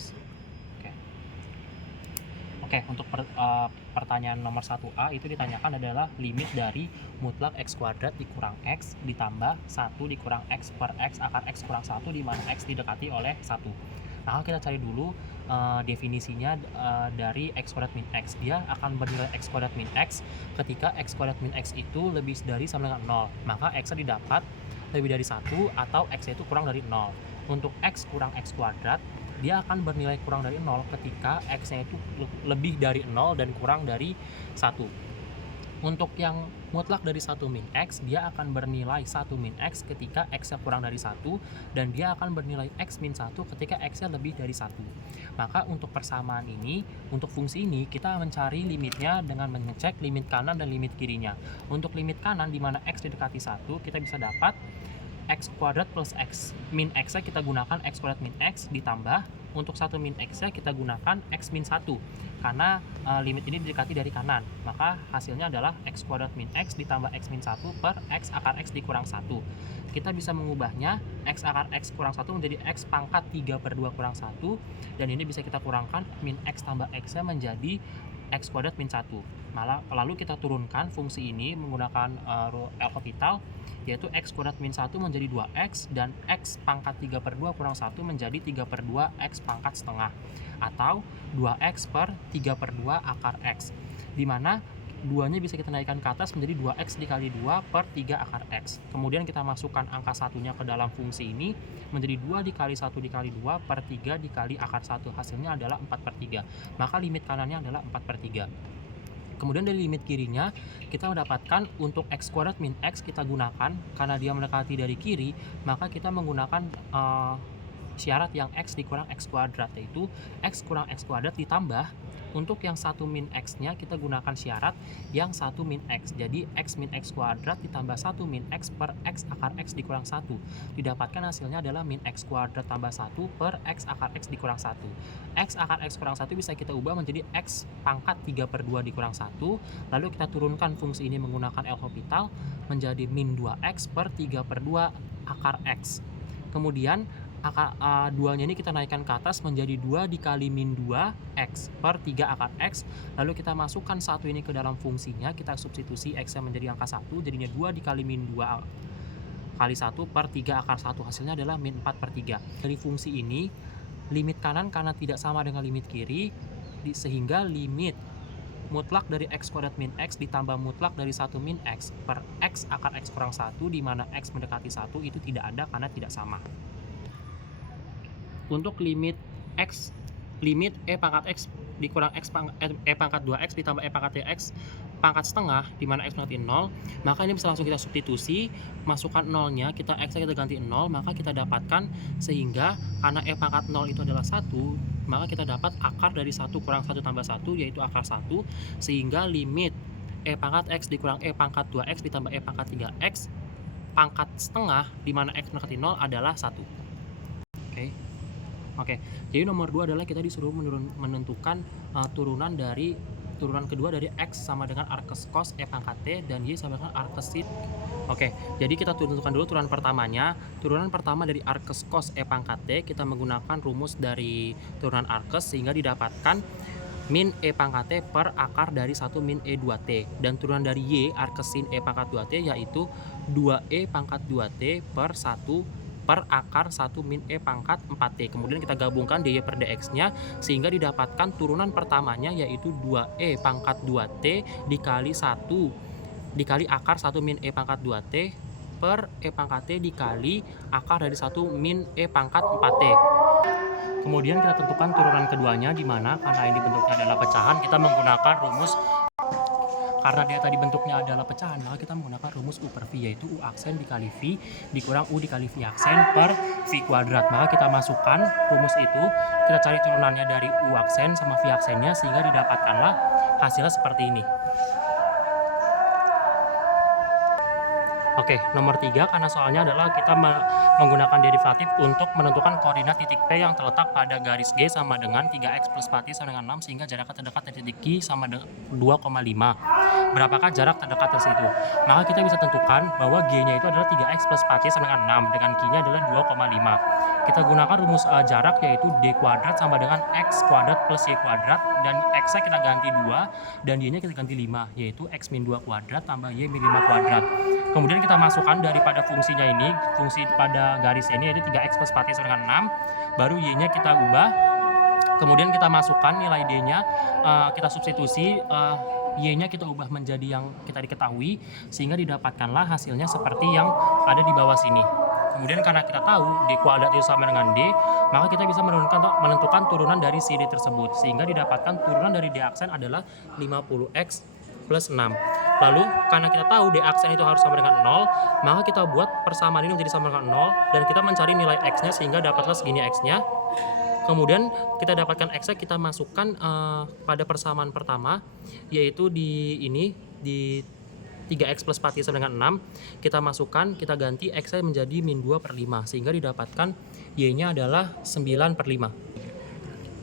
cos. Oke. Oke, untuk pertanyaan nomor 1A itu ditanyakan adalah limit dari mutlak x kuadrat dikurang x ditambah 1 dikurang x per x akar x kurang 1 di mana x didekati oleh 1. Nah, kita cari dulu definisinya dari x kuadrat min x. Dia akan bernilai x kuadrat min x ketika x kuadrat min x itu lebih dari sama dengan 0. Maka x-nya didapat lebih dari 1 atau x-nya itu kurang dari 0. Untuk x kurang x kuadrat, dia akan bernilai kurang dari 0 ketika x-nya itu lebih dari 0 dan kurang dari 1. Untuk yang mutlak dari 1 min x, dia akan bernilai 1 min x ketika x-nya kurang dari 1, dan dia akan bernilai x min 1 ketika x-nya lebih dari 1. Maka untuk persamaan ini, untuk fungsi ini, kita mencari limitnya dengan mengecek limit kanan dan limit kirinya. Untuk limit kanan, di mana x didekati 1, kita bisa dapat x kuadrat plus x min x-nya kita gunakan x kuadrat min x ditambah untuk 1 min x-nya kita gunakan x min 1 karena limit ini didekati dari kanan, maka hasilnya adalah x kuadrat min x ditambah x min 1 per x akar x dikurang 1. Kita bisa mengubahnya x akar x kurang 1 menjadi x pangkat 3/2 kurang 1, dan ini bisa kita kurangkan min x tambah x-nya menjadi x kuadrat min 1. Lalu kita turunkan fungsi ini menggunakan L'Hopital, yaitu x kuadrat min 1 menjadi 2x dan x pangkat 3/2 kurang 1 menjadi 3/2 x pangkat setengah, atau 2x per 3/2 akar x, dimana 2-nya bisa kita naikkan ke atas menjadi 2x dikali 2 per 3 akar x. Kemudian kita masukkan angka satunya ke dalam fungsi ini menjadi 2 dikali 1 dikali 2 per 3 dikali akar 1. Hasilnya adalah 4/3. Maka limit kanannya adalah 4/3. Kemudian dari limit kirinya kita mendapatkan untuk x kuadrat min x kita gunakan, karena dia mendekati dari kiri, maka kita menggunakan syarat yang x dikurang x kuadrat, yaitu x kurang x kuadrat ditambah untuk yang 1 min x-nya kita gunakan syarat yang 1 min x. Jadi x min x kuadrat ditambah 1 min x per x akar x dikurang 1. Didapatkan hasilnya adalah min x kuadrat tambah 1 per x akar x dikurang 1. X akar x kurang 1 bisa kita ubah menjadi x pangkat 3/2 dikurang 1. Lalu kita turunkan fungsi ini menggunakan L'Hopital menjadi min 2x per 3/2 akar x. Kemudian akar 2-nya ini kita naikkan ke atas menjadi 2 dikali min 2x per 3 akar x. Lalu kita masukkan 1 ini ke dalam fungsinya, kita substitusi x-nya menjadi angka 1, jadinya 2 dikali min 2 kali 1 per 3 akar 1. Hasilnya adalah min 4/3. Dari fungsi ini, limit kanan karena tidak sama dengan limit kiri, sehingga limit mutlak dari x kuadrat min x ditambah mutlak dari 1 min x per x akar x kurang 1, di mana x mendekati 1 itu tidak ada karena tidak sama. Untuk limit e pangkat x dikurang e pangkat 2x ditambah e pangkat 3x pangkat setengah, di mana x mendekati 0, maka ini bisa langsung kita substitusi, masukkan 0-nya, x-nya kita ganti 0, maka kita dapatkan, sehingga karena e pangkat 0 itu adalah 1, maka kita dapat akar dari 1 kurang 1 tambah 1, yaitu akar 1, sehingga limit e pangkat x dikurang e pangkat 2x ditambah e pangkat 3x pangkat setengah, di mana x mendekati 0 adalah 1. Oke, jadi nomor 2 adalah kita disuruh menentukan turunan kedua dari x sama dengan arkes cos e pangkat t dan y sama dengan arkes sin. Oke, jadi kita tentukan dulu turunan pertamanya. Turunan pertama dari arkes cos e pangkat t, kita menggunakan rumus dari turunan arkes sehingga didapatkan min e pangkat t per akar dari 1 min e 2t, dan turunan dari y arkes sin e pangkat 2t yaitu 2e pangkat 2t per 1 per akar 1 min e pangkat 4t. Kemudian kita gabungkan dy per dx-nya sehingga didapatkan turunan pertamanya yaitu 2e pangkat 2t dikali 1 dikali akar 1 min e pangkat 2t per e pangkat t dikali akar dari 1 min e pangkat 4t. Kemudian kita tentukan turunan keduanya, di mana karena ini bentuknya adalah pecahan, kita menggunakan rumus. Karena dia tadi bentuknya adalah pecahan, maka kita menggunakan rumus U per V, yaitu U aksen dikali V dikurang U dikali V aksen per V kuadrat. Maka kita masukkan rumus itu, kita cari turunannya dari U aksen sama V aksennya, sehingga didapatkanlah hasilnya seperti ini. Oke, nomor 3, karena soalnya adalah kita menggunakan derivatif untuk menentukan koordinat titik P yang terletak pada garis G sama dengan 3x plus 4y sama dengan 6, sehingga jarak terdekat dari titik Q sama dengan 2,5. Berapakah jarak terdekat dari situ? Maka kita bisa tentukan bahwa G-nya itu adalah 3x plus 4y sama dengan 6, dengan Q-nya adalah 2,5. Kita gunakan rumus jarak, yaitu D kuadrat sama dengan X kuadrat plus Y kuadrat, dan X-nya kita ganti 2 dan Y-nya kita ganti 5, yaitu X min 2 kuadrat tambah Y min 5 kuadrat. Kemudian kita masukkan daripada fungsinya ini, fungsi pada garisnya ini yaitu 3X plus 4Y sama dengan 6, baru Y-nya kita ubah, kemudian kita masukkan nilai D-nya, kita substitusi, Y-nya kita ubah menjadi yang kita diketahui, sehingga didapatkanlah hasilnya seperti yang ada di bawah sini. Kemudian karena kita tahu D kuadrat itu sama dengan D, maka kita bisa menentukan turunan dari si D tersebut, sehingga didapatkan turunan dari D aksen adalah 50X plus 6. Lalu karena kita tahu D aksen itu harus sama dengan 0, maka kita buat persamaan ini menjadi sama dengan 0, dan kita mencari nilai X-nya sehingga dapatlah segini X-nya. Kemudian kita dapatkan X-nya, kita masukkan pada persamaan pertama, yaitu di 3X plus 4Y sama dengan 6, kita masukkan, kita ganti X-nya menjadi min 2 per 5, sehingga didapatkan Y-nya adalah 9 per 5.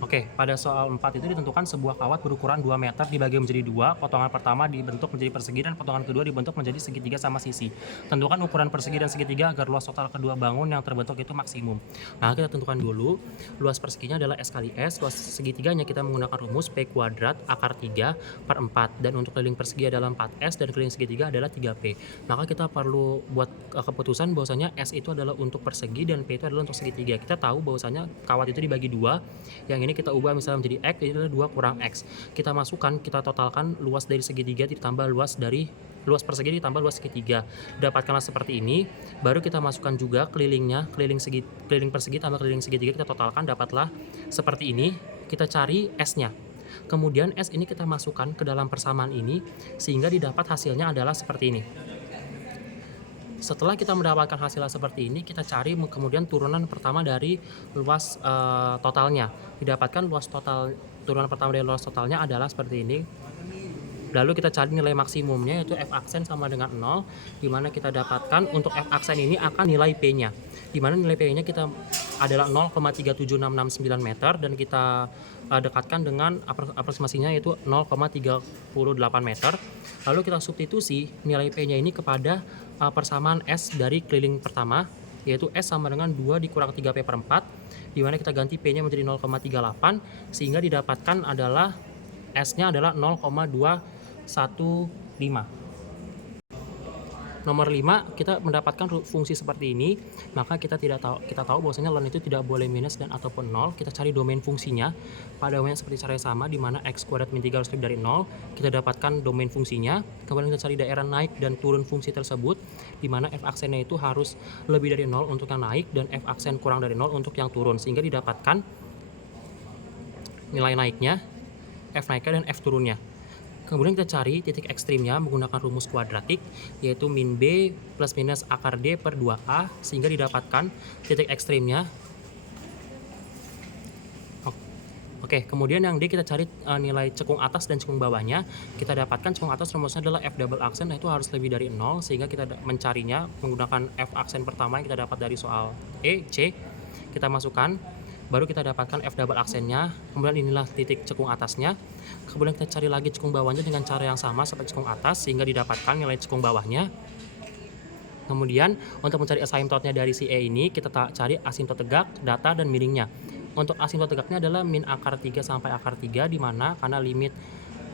Oke, pada soal 4 itu ditentukan sebuah kawat berukuran 2 meter dibagi menjadi 2, potongan pertama dibentuk menjadi persegi dan potongan kedua dibentuk menjadi segitiga sama sisi. Tentukan ukuran persegi dan segitiga agar luas total kedua bangun yang terbentuk itu maksimum. Nah, kita tentukan dulu, luas perseginya adalah S kali S, luas segitiganya kita menggunakan rumus P kuadrat akar 3 per 4, dan untuk keliling persegi adalah 4S dan keliling segitiga adalah 3P. Maka kita perlu buat keputusan bahwasanya S itu adalah untuk persegi dan P itu adalah untuk segitiga. Kita tahu bahwasanya kawat itu dibagi 2, yang ini kita ubah misalnya menjadi X, jadi adalah 2 kurang X. Kita masukkan, kita totalkan luas dari segitiga ditambah luas persegi ditambah luas segitiga. Dapatkanlah seperti ini. Baru kita masukkan juga kelilingnya, keliling persegi tambah keliling segitiga, kita totalkan, dapatlah seperti ini. Kita cari S-nya. Kemudian S ini kita masukkan ke dalam persamaan ini, sehingga didapat hasilnya adalah seperti ini. Setelah kita mendapatkan hasilnya seperti ini, kita cari kemudian turunan pertama dari luas totalnya. Didapatkan turunan pertama dari luas totalnya adalah seperti ini. Lalu kita cari nilai maksimumnya, yaitu F aksen sama dengan 0, di mana kita dapatkan untuk F aksen ini akan nilai P-nya. Di mana nilai P-nya kita adalah 0,37669 meter, dan kita dekatkan dengan aproksimasinya yaitu 0,38 meter. Lalu kita substitusi nilai P-nya ini kepada persamaan S dari keliling pertama, yaitu S sama dengan 2 dikurang 3P per 4, di mana kita ganti P-nya menjadi 0,38, sehingga didapatkan adalah S-nya adalah 0,215. Nomor 5, kita mendapatkan fungsi seperti ini, maka kita tahu bahwasanya ln itu tidak boleh minus dan ataupun 0. Kita cari domain fungsinya. Pada domain seperti cara yang sama, di mana X kuadrat min 3 harus lebih dari 0. Kita dapatkan domain fungsinya. Kemudian kita cari daerah naik dan turun fungsi tersebut, di mana F aksennya itu harus lebih dari 0 untuk yang naik dan F aksen kurang dari 0 untuk yang turun, sehingga didapatkan nilai naiknya, F naiknya dan F turunnya. Kemudian kita cari titik ekstrimnya menggunakan rumus kuadratik, yaitu min B plus minus akar D per 2A, sehingga didapatkan titik ekstrimnya. Oke, kemudian yang D kita cari nilai cekung atas dan cekung bawahnya. Kita dapatkan cekung atas rumusnya adalah F double aksen, nah itu harus lebih dari 0, sehingga kita mencarinya menggunakan F aksen pertama yang kita dapat dari soal C. Kita masukkan, baru kita dapatkan F double aksennya, kemudian inilah titik cekung atasnya. Kemudian kita cari lagi cekung bawahnya dengan cara yang sama seperti cekung atas, sehingga didapatkan nilai cekung bawahnya. Kemudian untuk mencari asymptotnya dari si E ini, kita cari asymptot tegak, datar, dan miringnya. Untuk asymptot tegaknya adalah min akar 3 sampai akar 3, di mana karena limit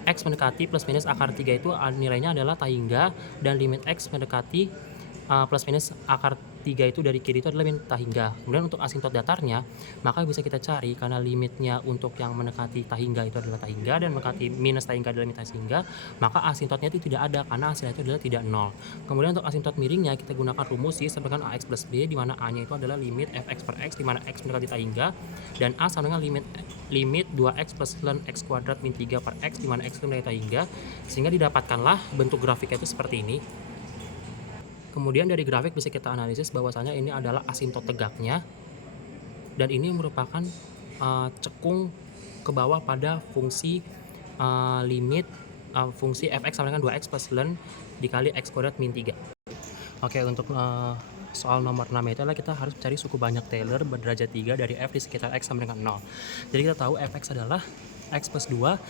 X mendekati plus minus akar 3 itu nilainya adalah tahingga, dan limit X mendekati plus minus akar 3 itu dari kiri itu adalah min tahingga. Kemudian untuk asymptot datarnya, maka bisa kita cari karena limitnya untuk yang mendekati tahingga itu adalah tahingga dan mendekati minus tahingga adalah min tahingga, maka asymptotnya itu tidak ada karena hasilnya itu adalah tidak 0. Kemudian untuk asymptot miringnya, kita gunakan rumus Y sama dengan AX plus B, di mana A-nya itu adalah limit Fx per X, di mana X mendekati tahingga, dan A sama dengan limit 2X plus ln X kuadrat min 3 per X, di mana X itu mendekati tahingga, sehingga didapatkanlah bentuk grafiknya itu seperti ini. Kemudian dari grafik bisa kita analisis bahwasanya ini adalah asymptot tegaknya, dan ini merupakan cekung ke bawah pada fungsi limit fungsi fx sama dengan 2x plus ln dikali x kuadrat min 3. Oke, untuk soal nomor 6 itu adalah kita harus mencari suku banyak Taylor berderajat 3 dari f di sekitar x sama dengan 0. Jadi kita tahu fx adalah x plus 2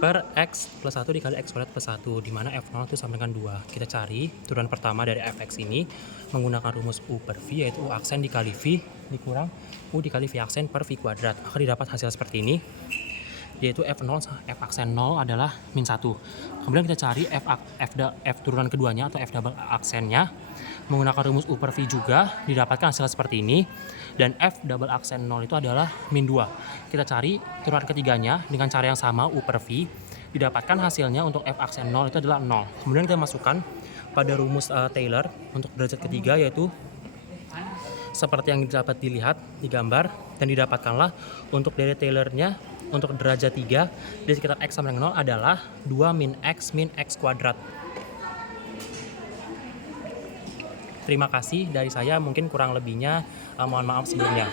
per x plus 1 dikali x kuadrat plus 1, di mana f0 itu sama dengan 2. Kita cari turunan pertama dari fx ini menggunakan rumus u per v, yaitu u aksen dikali v, dikurang U dikali V aksen per V kuadrat. Maka didapat hasil seperti ini, yaitu F0 F aksen 0 adalah min 1. Kemudian kita cari F turunan keduanya atau F double aksennya menggunakan rumus U per V juga, didapatkan hasil seperti ini. Dan F double aksen 0 itu adalah min 2. Kita cari turunan ketiganya dengan cara yang sama U per V, didapatkan hasilnya untuk F aksen 0 itu adalah 0. Kemudian kita masukkan pada rumus Taylor untuk derajat ketiga, yaitu seperti yang dapat dilihat di gambar, dan didapatkanlah untuk dari Taylornya untuk derajat 3 di sekitar X sama dengan 0 adalah 2 min X kuadrat. Terima kasih dari saya, mungkin kurang lebihnya mohon maaf sebelumnya.